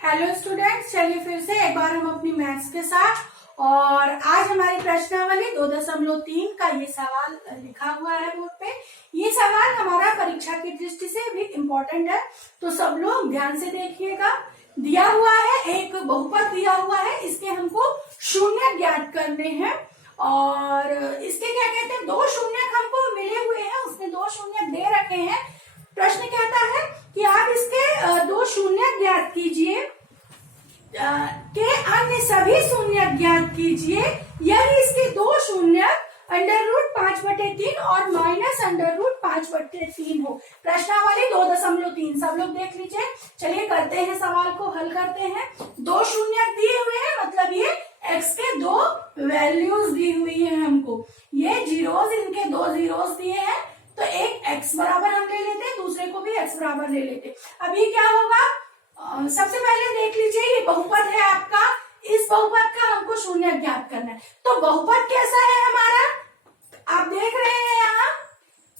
Hello students, चलिए फिर से एक बार हम अपनी मैथ्स के साथ। और आज हमारी प्रश्नावली 2.3 का ये सवाल लिखा हुआ है बोर्ड पे। ये सवाल हमारा परीक्षा की दृष्टि से भी इम्पोर्टेंट है, तो सब लोग ध्यान से देखिएगा। दिया हुआ है, एक बहुपद दिया हुआ है, इसके हमको शून्य ज्ञात करने हैं। और इसके क्या कहते हैं, दो शून्य हमको मिले हुए हैं, उसने दो शून्य दे रखे हैं। प्रश्न कहता है कि आप इसके दो शून्य ज्ञात कीजिए के अन्य सभी शून्य ज्ञात कीजिए यदि इसके दो शून्य √5/3 और -√5/3 हो। प्रश्नावली 2.3 सब लोग देख लीजिए। चलिए करते हैं, सवाल को हल करते हैं। दो शून्य दिए हुए हैं, मतलब ये x के दो वैल्यूज दी हुई है हमको। ये जीरोस, इनके दो जीरोस दिए हैं, तो एक x बराबर हम ले लेते हैं, दूसरे को भी x बराबर ले लेते हैं। अब ये क्या होगा, सबसे पहले देख लीजिए, ये बहुपद है आपका, इस बहुपद का हमको शून्य ज्ञात करना है। तो बहुपद कैसा है हमारा, आप देख रहे हैं यहाँ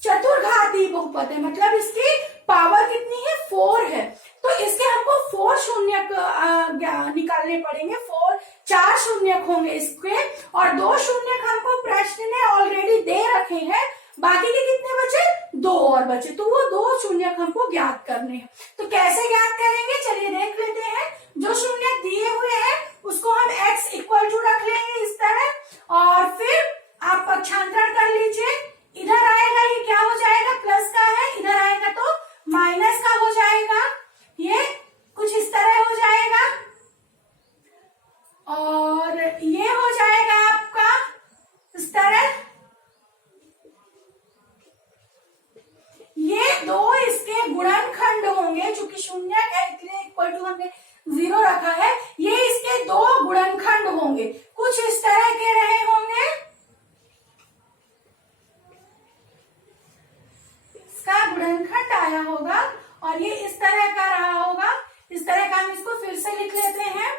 चतुर्घाती बहुपद है, मतलब इसकी पावर कितनी है, 4 है। तो इसके हमको 4 शून्य निकालने पड़ेंगे, 4 शून्य होंगे इसके, और 2 शून्य हमको प्रश्न ने ऑलरेडी दे रखे हैं। बाकी के कितने बचे, 2 और बचे, तो वो 2 शून्य हमको ज्ञात करने हैं। तो कैसे ज्ञात करेंगे, चलिए देख लेते हैं। जो शून्य दिए हुए हैं उसको हम x = रख लेंगे इस तरह, और फिर आप पक्षांतरण कर लीजिए। इधर आएगा, ये क्या हो जाएगा, प्लस का है, इधर आएगा तो माइनस का हो जाएगा। ये कुछ इस तरह हो जाएगा, और ये हो जाएगा आपका इस तरह। ये दो इसके गुणनखंड होंगे, चूंकि शून्य है इसलिए = हमने 0 रखा है। ये इसके दो गुणनखंड होंगे, कुछ इस तरह के रहे होंगे। इसका गुणनखंड आया होगा और ये इस तरह का रहा होगा। इस तरह का हम इसको फिर से लिख लेते हैं।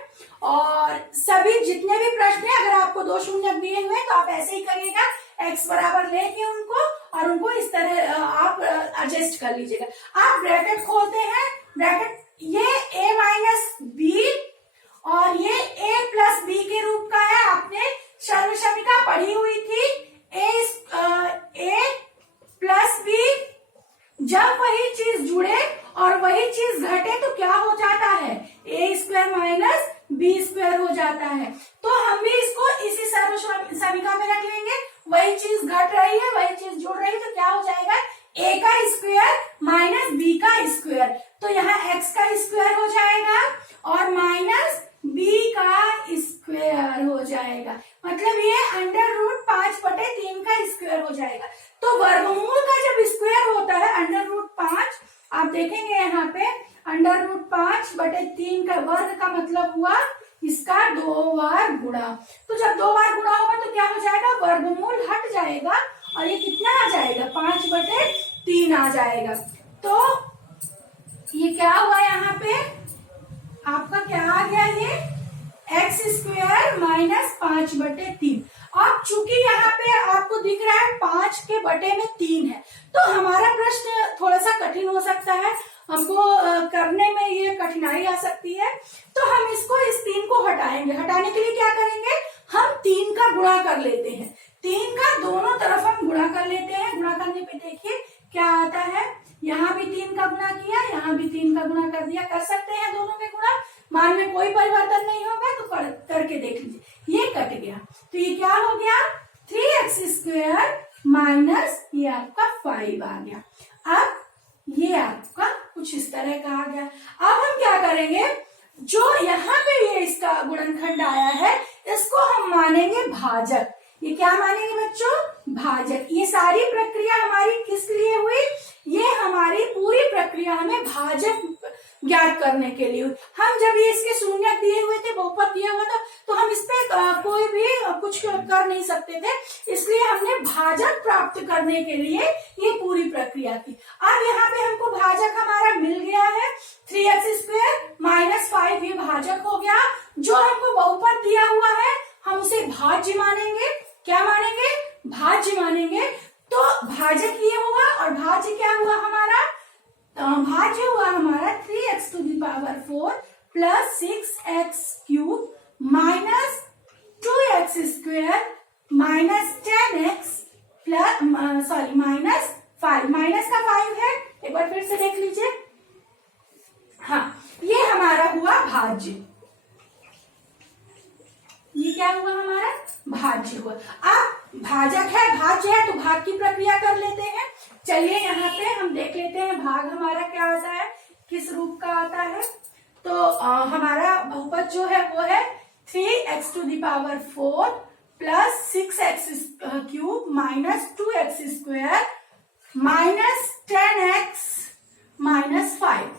और सभी जितने भी प्रश्न हैं, अगर आपको 2 शून्य दिए हुए तो आप ऐसे ही करिएगा, x बराबर लेके उनको, और उनको इस तरह आप एडजस्ट कर लीजिएगा। आप ब्रैकेट खोलते हैं, ब्रैकेट ये a - b और ये a + b के रूप का है। आपने सर्वसमीका पढ़ी हुई थी, a + b, जब वही चीज जुड़े और वही चीज घटे तो क्या हो जाता है, a² - b² हो जाता है। तो हम भी इसको इसी सर्वसमीका में रख लेंगे। वही चीज घट रही है, वही चीज जुड़ रही है, तो क्या हो जाएगा, a² - b²। तो यहाँ x² हो जाएगा और -b² हो जाएगा, मतलब ये √5/3 हो जाएगा। तो वर्गमूल का जब स्क्वायर होता है √5, आप देखेंगे यहाँ पे √5/3 का वर्ग का मतलब हुआ इसका 2 बार गुणा। तो जब 2 बार गुणा होगा तो क्या हो जाएगा, वर्गमूल हट जाएगा और ये कितना आ जाएगा, 5/3 आ जाएगा। तो ये क्या हुआ, यहाँ पे आपका क्या आ गया, ये x² - 5/3। अब चूंकि यहाँ पे आपको दिख रहा है 5 के बटे में 3 है, तो हमारा प्रश्न थोड़ा सा कठिन हो सकता है, हमको करने में ये कठिनाई आ सकती है। तो हम इसको इस 3 को हटाएंगे। हटाने के लिए क्या करेंगे, हम 3 का गुणा कर लेते हैं। 3 का दोनों तरफ हम गुणा कर लेते हैं। गुणा करने पे देखिए क्या आता है, यहाँ भी 3 का गुणा किया, यहाँ भी 3 का गुणा कर दिया। कर सकते हैं दोनों में गुणा, मान में कोई परिवर्तन नहीं होगा, तो करके देख लीजिए। ये कट गया, तो ये क्या हो गया, 3x² माइनस ये आपका 5 आ गया। अब ये आपका कुछ इस तरह का आ गया। अब हम क्या करेंगे, जो यहाँ पे ये इसका गुणनखंड आया है, इसको हम मानेंगे भाजक। ये क्या मानेंगे बच्चों, भाजक। ये सारी प्रक्रिया हमारी किस लिए हुई, ये हमारी पूरी प्रक्रिया हमें भाजक ज्ञात करने के लिए। हम जब ये इसके शून्य दिए हुए थे, बहुपद दिया हुआ था, तो हम इस पे कोई भी कुछ कर नहीं सकते थे, इसलिए हमने भाजक प्राप्त करने के लिए ये पूरी प्रक्रिया की। अब यहाँ पे हमको भाजक हमारा मिल गया है, 3x² - 5 ये भाजक हो गया। जो हमको बहुपद दिया हुआ है हम उसे भाज्य मानेंगे। क्या मानेंगे, भाज्य मानेंगे। तो भाजक ये हुआ, और भाज्य क्या हुआ हमारा, भाज्य हुआ हमारा 3x⁴ plus 6x³ minus 2x² minus 10x plus minus 5, minus का 5 है, एक बार फिर से देख लीजिए। हाँ, ये हमारा हुआ भाज्य, ये क्या हुआ हमारा भाज्य हुआ। अब भाजक है, भाज्य है, तो भाग की प्रक्रिया कर लेते हैं। चलिए यहाँ पे हम देख लेते हैं भाग हमारा क्या आता है, किस रूप का आता है। तो हमारा बहुपद जो है वो है 3x⁴ plus 6x³ minus 2x² minus 10x minus 5।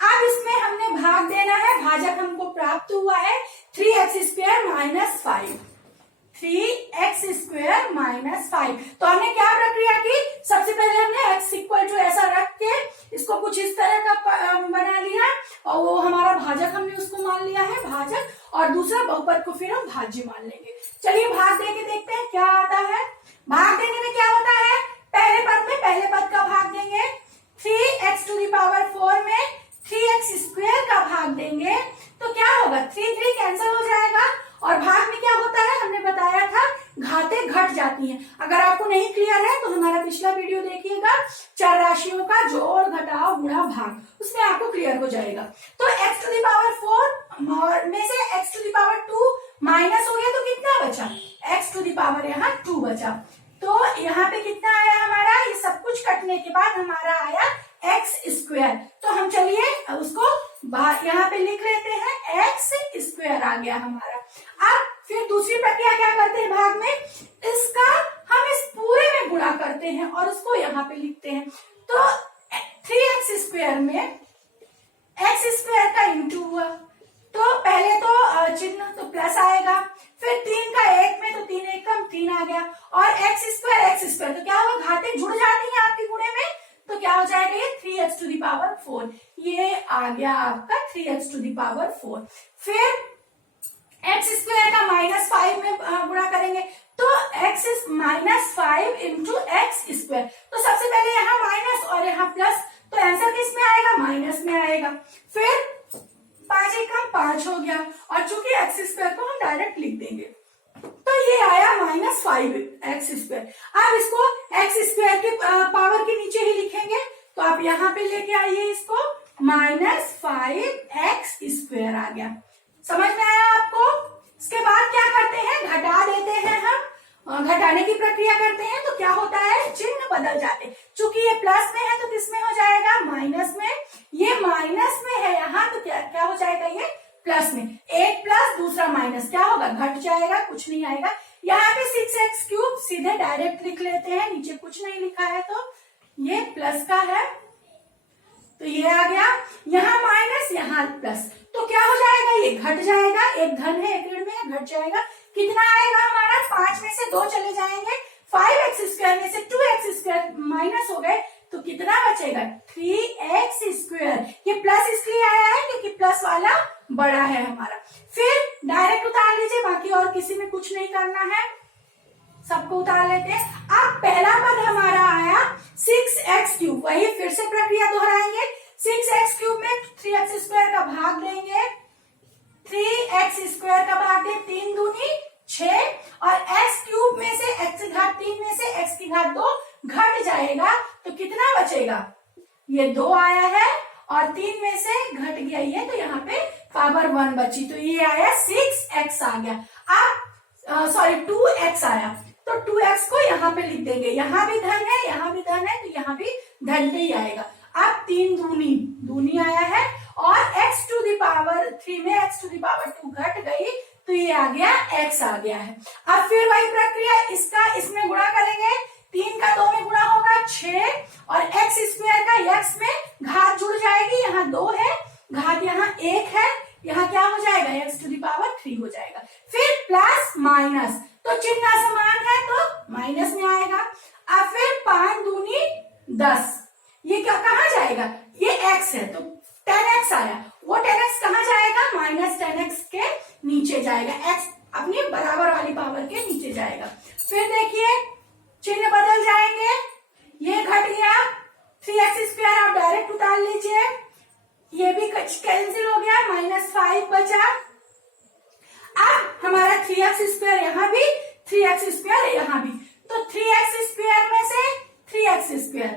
अब इसमें हमने भाग देना है, भाजक हमको प्राप्त हुआ है 3x² माइनस 5, 3x² माइनस 5। तो हमने क्या प्रक्रिया की, सबसे पहले हमने x इक्वल टू ऐसा रख के इसको कुछ इस तरह का बना लिया, और वो हमारा भाजक हमने उसको मान लिया है भाजक, और दूसरा बहुपद को फिर हम भाज्य मान लेंगे। चलिए भाग दे के देखते हैं क्या आता है। भाग देने में क्या होता है, पहले पद में पहले पद का भाग देंगे, 3x⁴ में 3x² का भाग देंगे, तो क्या होगा 3 3 कैंसिल हो जाएगा, और भाग में क्या होता है हमने बताया था, घातें घट जाती हैं। अगर आपको नहीं क्लियर है तो हमारा पिछला वीडियो देखिएगा, चार राशियों का जोड़ घटाव गुणा भाग, उसमें आपको क्लियर हो जाएगा। तो x⁴ में से x⁴ माइनस हो गया तो कितना बचा, x⁴ यहाँ 2 बचा। तो यहाँ पे कितना आया हमारा, ये सब कुछ कटने के बाद हमारा आया x²। तो हम चलिए उसको यहाँ पे लिख लेते हैं, x² आ गया हमारा। अब फिर दूसरी प्रक्रिया क्या करते हैं भाग में, इसका हम इस पूरे में गुणा करते हैं और उसको यहाँ पे लिखते हैं। तो 3x² में x² का इंटू हुआ, तो पहले तो चिन्ह तो प्लस आएगा, फिर 3 का 1 में, तो 3 1 कम 3 आ गया, और x², तो क्या हुआ, घातें जुड़ जाती हैं आपके गुणे में, तो क्या हो जाएगा ये 3x⁴, ये आ गया आपका 3x⁴। फिर x² का माइनस 5 में गुणा करेंगे, तो x माइनस 5 इंटू x²। तो सबसे पहले यहाँ माइनस और यहाँ प्लस, तो आंसर किस में आएगा, माइनस में आएगा। फिर 5 1 कम 5 हो गया, और चूंकि x² को हम डायरेक्ट लिख देंगे, तो ये आया -5x²। अब इसको x² के पावर के नीचे ही लिखेंगे, तो आप यहाँ पे लेके आइए इसको, -5x² आ गया। समझ में आया आपको। इसके बाद क्या करते हैं, घटा देते हैं हम, घटाने की प्रक्रिया करते हैं, तो क्या होता है, चिन्ह बदल जाते हैं। चूंकि ये प्लस में है तो किस में हो जाएगा, माइनस में। ये माइनस में है यहाँ, तो क्या हो जाएगा, ये प्लस में। एक प्लस दूसरा माइनस, क्या होगा, घट जाएगा, कुछ नहीं आएगा। यहाँ पे 6x³ सीधे डायरेक्ट लिख लेते हैं, नीचे कुछ नहीं लिखा है, तो ये प्लस का है, तो ये आ गया। यहाँ माइनस यहाँ प्लस, तो क्या हो जाएगा, ये घट जाएगा, एक धन है एक ऋण में है, घट जाएगा। कितना आएगा हमारा, 5 में से 2 चले जाएंगे, 5x² में से 2x² माइनस हो गए, तो कितना बचेगा, 3x²। ये प्लस इसलिए आया है क्योंकि प्लस वाला बड़ा है हमारा। फिर डायरेक्ट उतार लीजिए, बाकी और किसी में कुछ नहीं करना है, सबको उतार लेते हैं। अब पहला पद हमारा आया 6x³, वही फिर से प्रक्रिया दोहराएंगे। 6x³ में 3x² का भाग देंगे, 3x² का भाग दे, 3 दूनी 6, और x³ में से x⁻³ में से x⁻² घट जाएगा, तो कितना बचेगा, ये 2 आया है, और 3 में से घट गया ये, तो यहाँ पे पावर 1 बची, तो ये आया 6x आ गया। अब 2x आया, तो 2x को यहाँ पे लिख देंगे, यहाँ भी धन है यहाँ भी धन है, तो यहाँ भी धन पे ही आएगा। अब 3 दूनी आया है, और x⁻³ में x⁻² घट गई, तो ये आ गया x आ गया है। अब फिर वही प्रक्रिया, इसका इसमें गुणा करेंगे, 3 का 2 में गुणा होगा 6, और x² का x में घात जुड़ जाएगी, यहाँ 2 है, घात यहाँ 1 है, यहाँ क्या हो जाएगा, x⁻³ हो जाएगा। फिर प्लस माइनस, तो चिन्ह समान है तो माइनस में आएगा। अब फिर 5 दूनी 10, ये क्या कहाँ जाएगा, ये x है, तो 10x आया, वो 10x कहाँ जाएगा, -10x के नीचे जाएगा, x अपनी बराबर वाली पावर के नीचे जाएगा। फिर देखिए चिन्ह बदल जाएंगे, ये घट गया, 3x² आप डायरेक्ट उतार लीजिए, ये भी कैंसिल हो गया, -5 बचा। अब हमारा 3x² यहाँ भी, 3x² यहाँ भी, तो 3x² में से 3x²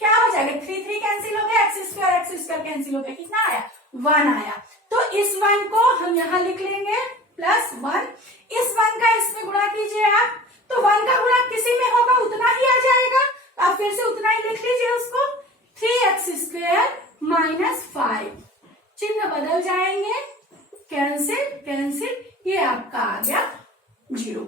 क्या हो जाएगा, 3 कैंसिल हो गया, x² कैंसिल हो गया, कितना आया 1 आया। तो इस 1 को हम यहाँ लिख लेंगे +1, इस 1 का इसमें गुणा कीजिए आप, तो 1 का गुणा किसी में होगा उतना ही आ जाएगा, तो आप फिर से उतना ही लिख लीजिए उसको, 3x² -5, चिन्ह बदल जाएंगे, कैंसिल कैंसिल, ये आपका आ गया 0।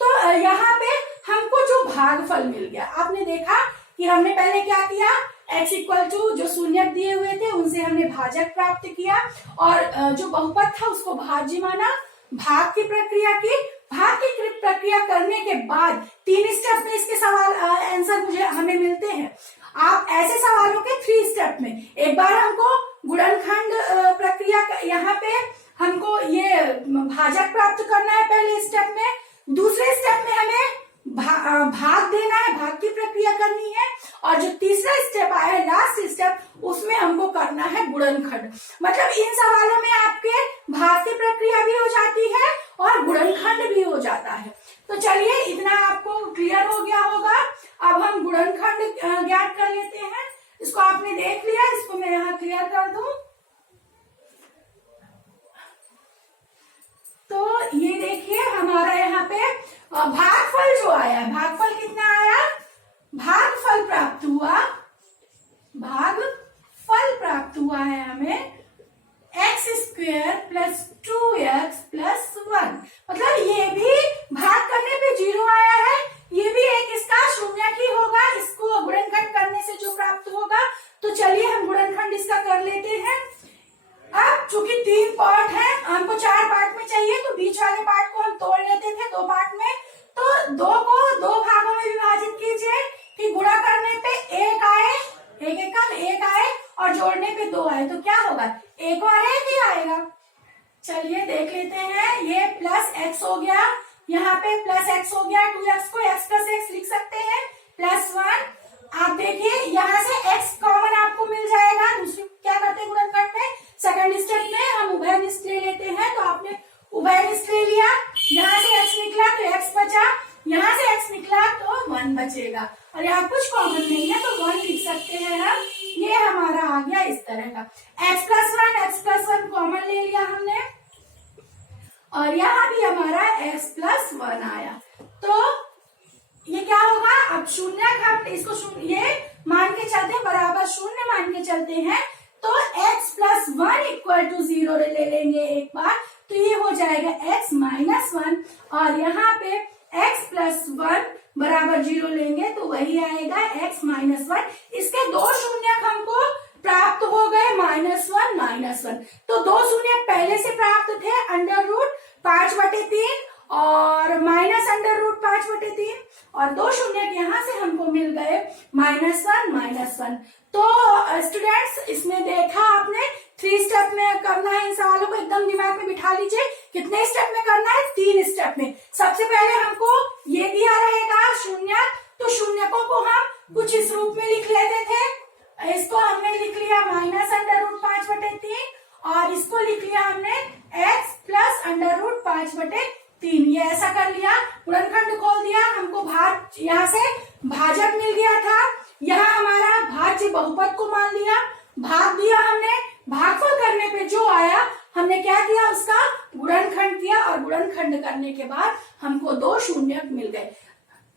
तो यहाँ पे हमको जो भागफल मिल गया, आपने देखा कि हमने पहले क्या किया, x = जो शून्यक दिए हुए थे उनसे हमने भाजक प्राप्त किया, और जो बहुपद था उसको भाज्य माना, भाग की प्रक्रिया की, भाग की प्रक्रिया करने के बाद 3 स्टेप में इसके सवाल आंसर मुझे हमें मिलते हैं। आप ऐसे सवालों के 3 स्टेप में, एक बार हमको गुणनखंड प्रक्रिया यहाँ पे हमको ये भाजक प्राप्त करना है पहले स्टेप में, दूसरे स्टेप में हमें भाग देना है, भाग की प्रक्रिया करनी है, और जो तीसरा स्टेप आया है लास्ट स्टेप, उसमें हमको करना है गुणनखंड। मतलब इन सवालों में आपके भाग की प्रक्रिया भी हो जाती है और गुणनखंड भी हो जाता है। तो चलिए इतना आपको क्लियर हो गया होगा। अब हम गुणनखंड ज्ञात कर लेते हैं। इसको आपने देख लिया, इसको मैं यहाँ क्लियर कर दूं। तो ये देखिए हमारा यहाँ पे भागफल जो आया, भागफल कितना आया, भागफल प्राप्त हुआ, भागफल प्राप्त हुआ है हमें x² + 2x + 1। मतलब ये भी भाग करने पे 0 आया है, ये भी एक इसका शून्यक ही होगा, इसको गुणनखंड करने से जो प्राप्त होगा। तो चलिए हम गुणनखंड इसका कर लेते हैं। अब चूंकि 3 पार्ट है, हमको 4 पार्ट में चाहिए, तो बीच वाले पार्ट को हम तोड़ लेते थे 2 पार्ट में, तो 2 को 2 भागों में विभाजित कीजिए, फिर गुणा करने पे 1 आए, 1 एकम 1 आए, और जोड़ने पे 2 आए, तो क्या होगा 1 और 1 ही आएगा। चलिए देख लेते हैं, ये +x हो गया, यहाँ पे +x हो गया, 2x को x + x लिख सकते हैं, +1। आप देखिए यहाँ से x कॉमन आपको मिल जाएगा। दूसरी क्या करते हैं गुणनखंड में, सेकंड स्टेप में हम उभयनिष्ठ ले लेते हैं, तो आपने उभयनिष्ठ ले लिया, यहाँ से x निकला तो x बचा, यहाँ से x निकला तो 1 बचेगा, और यहाँ कुछ कॉमन नहीं है तो 1 लिख सकते हैं हम। ये हमारा आ गया इस तरह का, x + 1 कॉमन ले लिया हमने, और यहाँ भी हमारा x + 1 आया। तो ये क्या होगा, अब शून्यक हम इसको ये मान के चलते हैं, बराबर 0 मान के चलते हैं, तो x + 1 = 0 ले लेंगे एक बार, तो ये हो जाएगा x - 1, और यहाँ पे x + 1 बराबर 0 लेंगे तो वही आएगा x - 1। इसके 2 शून्यक हमको प्राप्त हो गए, -1 -1। तो 2 शून्यक पहले से प्राप्त थे, √5/3 और -√5/3, और 2 शून्यक यहाँ से हमको मिल गए -1 -1। तो स्टूडेंट्स इसमें देखा आपने 3 स्टेप में करना है, इन सवालों को एकदम दिमाग में बिठा लीजिए। कितने स्टेप में करना है, 3 स्टेप में। सबसे पहले हमको ये दिया रहेगा शून्यक, तो शून्यकों को हम कुछ इस रूप में लिख लेते थे। इसको हमने लिख लिया -√5/3, और इसको लिख लिया हमने x + √5/3। ये ऐसा कर लिया, गुणनखंड खोल दिया, हमको भाग यहाँ से भाजक मिल गया था, यहाँ हमारा भाज्य बहुपद को मान लिया, भाग दिया हमने, भागफल करने पे जो आया हमने क्या किया, उसका गुणनखंड किया, और गुणनखंड करने के बाद हमको 2 शून्यक मिल गए।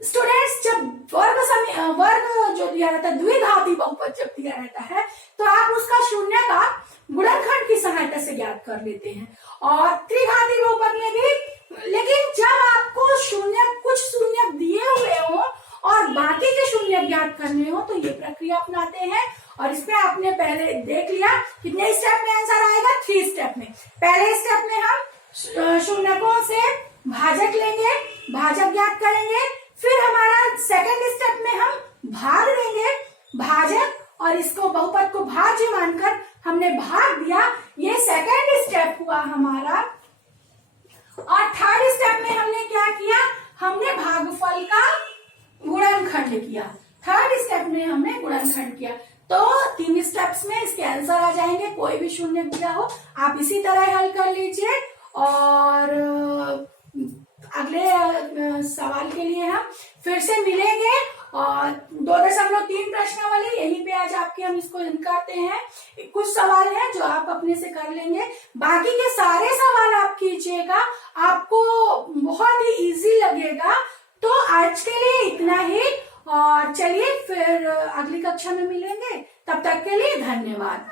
स्टूडेंट्स जब वर्ग जो दिया रहता है, द्विघाती बहुपद जब दिया रहता है, तो आप उसका शून्यक आप गुणनखंड की सहायता से ज्ञात कर लेते हैं, और त्रिघाती बहुपद में भी। लेकिन जब आपको कुछ शून्यक दिए हुए हो और बाकी के शून्यक ज्ञात करने हो, तो ये प्रक्रिया अपनाते हैं। और इसमें आपने पहले देख लिया कितने स्टेप में आंसर आएगा, 3 स्टेप में। पहले स्टेप में हम शून्यकों से भाजक लेंगे, भाजक ज्ञात करेंगे, फिर हमारा सेकंड स्टेप में हम भाग देंगे, भाजक, और इसको बहुपद को भाज्य मानकर हमने भाग दिया। ये सेकंड स्टेप हुआ हमारा। और थर्ड स्टेप में हमने क्या किया, हमने भागफल का गुणनखंड किया। थर्ड स्टेप में हमने गुणनखंड किया। तो 3 स्टेप्स में इसके आंसर आ जाएंगे। कोई भी शून्य दिया हो आप इसी तरह हल कर लीजिए। और अगले सवाल के लिए हम फिर से मिलेंगे। और 2.3 प्रश्नावली यहीं पे आज आपकी हम इसको करते हैं। कुछ सवाल हैं जो आप अपने से कर लेंगे, बाकी के सारे सवाल आप कीजिएगा, आपको बहुत ही इजी लगेगा। तो आज के लिए इतना ही, और चलिए फिर अगली कक्षा में मिलेंगे। तब तक के लिए धन्यवाद।